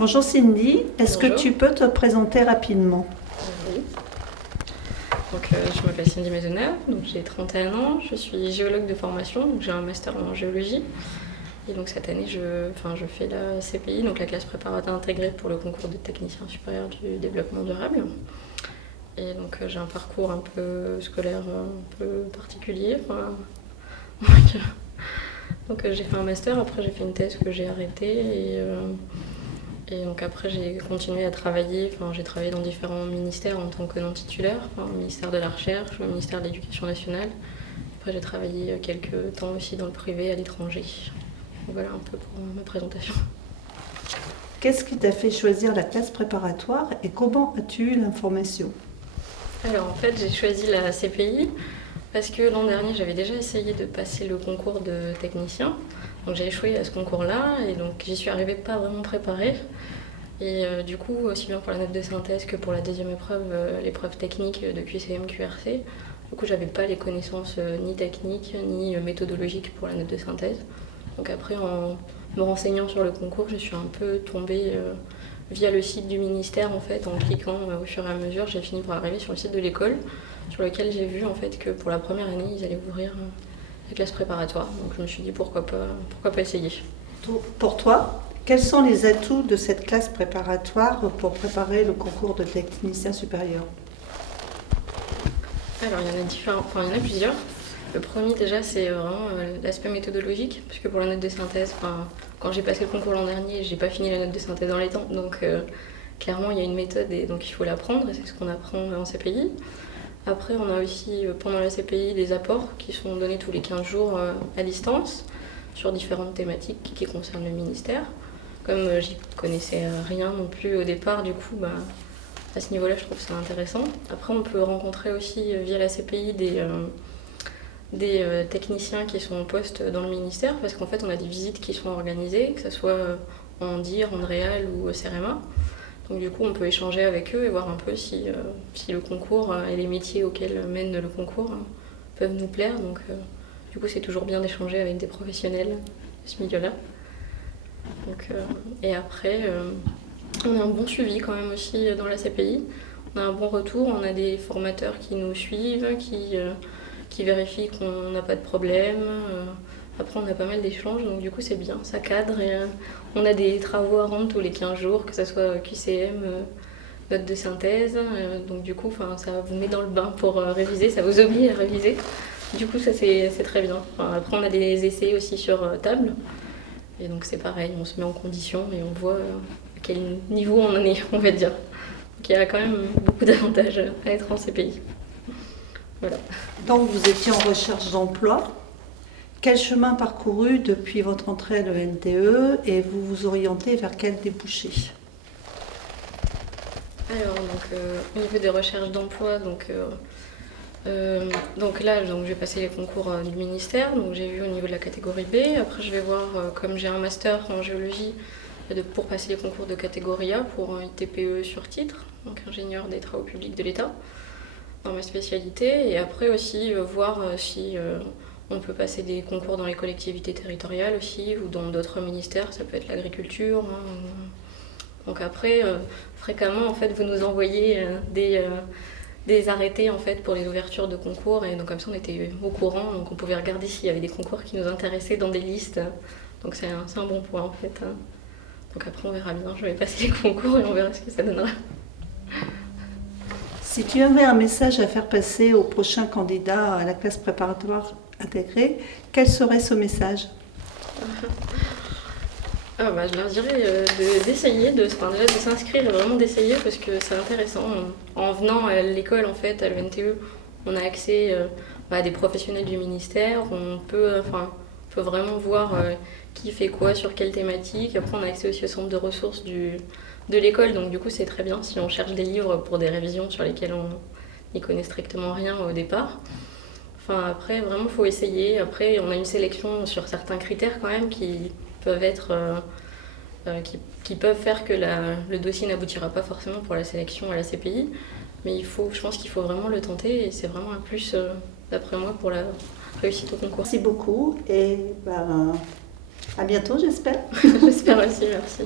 Bonjour Cindy, est-ce que Bonjour. tu peux te présenter rapidement? Oui. Je m'appelle Cindy Maisonneuve, donc j'ai 31 ans, je suis géologue de formation, donc j'ai un master en géologie. Et donc cette année, je fais la CPI, donc la classe préparatoire intégrée pour le concours de technicien supérieur du développement durable. Et donc j'ai un parcours un peu scolaire un peu particulier. J'ai fait un master, après j'ai fait une thèse que j'ai arrêtée et donc après j'ai continué à travailler, j'ai travaillé dans différents ministères en tant que non titulaire, au ministère de la Recherche, au ministère de l'Éducation nationale. Après j'ai travaillé quelques temps aussi dans le privé à l'étranger. Donc voilà un peu pour ma présentation. Qu'est-ce qui t'a fait choisir la classe préparatoire et comment as-tu eu l'information? Alors en fait j'ai choisi la CPI parce que l'an dernier j'avais déjà essayé de passer le concours de technicien. Donc j'ai échoué à ce concours-là et donc j'y suis arrivée pas vraiment préparée. Et du coup, aussi bien pour la note de synthèse que pour la deuxième épreuve, l'épreuve technique de QCM-QRC, du coup, j'avais pas les connaissances ni techniques ni méthodologiques pour la note de synthèse. Donc après, en me renseignant sur le concours, je suis un peu tombée via le site du ministère, en fait, en cliquant au fur et à mesure, j'ai fini par arriver sur le site de l'école, sur lequel j'ai vu en fait que pour la première année, ils allaient ouvrir la classe préparatoire. Donc je me suis dit pourquoi pas essayer. Pour toi, quels sont les atouts de cette classe préparatoire pour préparer le concours de technicien supérieur? Alors il y en a plusieurs. Le premier déjà c'est vraiment l'aspect méthodologique, puisque pour la note de synthèse, quand j'ai passé le concours l'an dernier, j'ai pas fini la note de synthèse dans les temps, donc clairement il y a une méthode et donc il faut l'apprendre et c'est ce qu'on apprend en CPI. Après on a aussi pendant la CPI des apports qui sont donnés tous les 15 jours à distance sur différentes thématiques qui concernent le ministère. Comme j'y connaissais rien non plus au départ, du coup à ce niveau-là je trouve ça intéressant. Après on peut rencontrer aussi via la CPI des techniciens qui sont en poste dans le ministère, parce qu'en fait on a des visites qui sont organisées, que ce soit en DIR, en REAL ou au CEREMA. Donc du coup on peut échanger avec eux et voir un peu si le concours et les métiers auxquels mène le concours peuvent nous plaire. Donc du coup c'est toujours bien d'échanger avec des professionnels de ce milieu-là. Et après on a un bon suivi quand même aussi dans la CPI. On a un bon retour, on a des formateurs qui nous suivent, qui vérifient qu'on n'a pas de problème. Après, on a pas mal d'échanges, donc du coup, c'est bien, ça cadre. Et, on a des travaux à rendre tous les 15 jours, que ce soit QCM, note de synthèse. Donc du coup, ça vous met dans le bain pour réviser, ça vous oblige à réviser. Du coup, ça, c'est très bien. Après, on a des essais aussi sur table. Et donc, c'est pareil, on se met en condition et on voit à quel niveau on en est, on va dire. Donc, il y a quand même beaucoup d'avantages à être en CPI. Voilà. Donc vous étiez en recherche d'emploi. Quel chemin parcouru depuis votre entrée à l'ENTE et vous vous orientez vers quel débouché? Alors, au niveau des recherches d'emploi, là, je vais passer les concours du ministère. Donc, j'ai vu au niveau de la catégorie B. Après, je vais voir, comme j'ai un master en géologie, pour passer les concours de catégorie A pour un ITPE sur titre, donc ingénieur des travaux publics de l'État, dans ma spécialité. Et après aussi voir si on peut passer des concours dans les collectivités territoriales aussi ou dans d'autres ministères. Ça peut être l'agriculture. Donc après, fréquemment, en fait, vous nous envoyez des arrêtés en fait pour les ouvertures de concours et donc comme ça on était au courant, donc on pouvait regarder s'il y avait des concours qui nous intéressaient dans des listes. Donc c'est un bon point en fait. Donc après on verra bien, je vais passer les concours et on verra ce que ça donnera. Si tu avais un message à faire passer aux prochains candidats à la classe préparatoire intégrée, quel serait ce message? Je leur dirais d'essayer, déjà de s'inscrire et vraiment d'essayer parce que c'est intéressant. En venant à l'école, en fait, à l'ENTE, on a accès à des professionnels du ministère. On peut vraiment voir qui fait quoi, sur quelle thématique. Après, on a accès aussi au centre de ressources de l'école. Donc, du coup, c'est très bien si on cherche des livres pour des révisions sur lesquelles on n'y connaît strictement rien au départ. Après, vraiment, il faut essayer. Après, on a une sélection sur certains critères quand même qui peuvent être qui peuvent faire que le dossier n'aboutira pas forcément pour la sélection à la CPI, mais je pense qu'il faut vraiment le tenter et c'est vraiment un plus d'après moi pour la réussite au concours. Merci beaucoup et à bientôt j'espère. J'espère aussi, merci.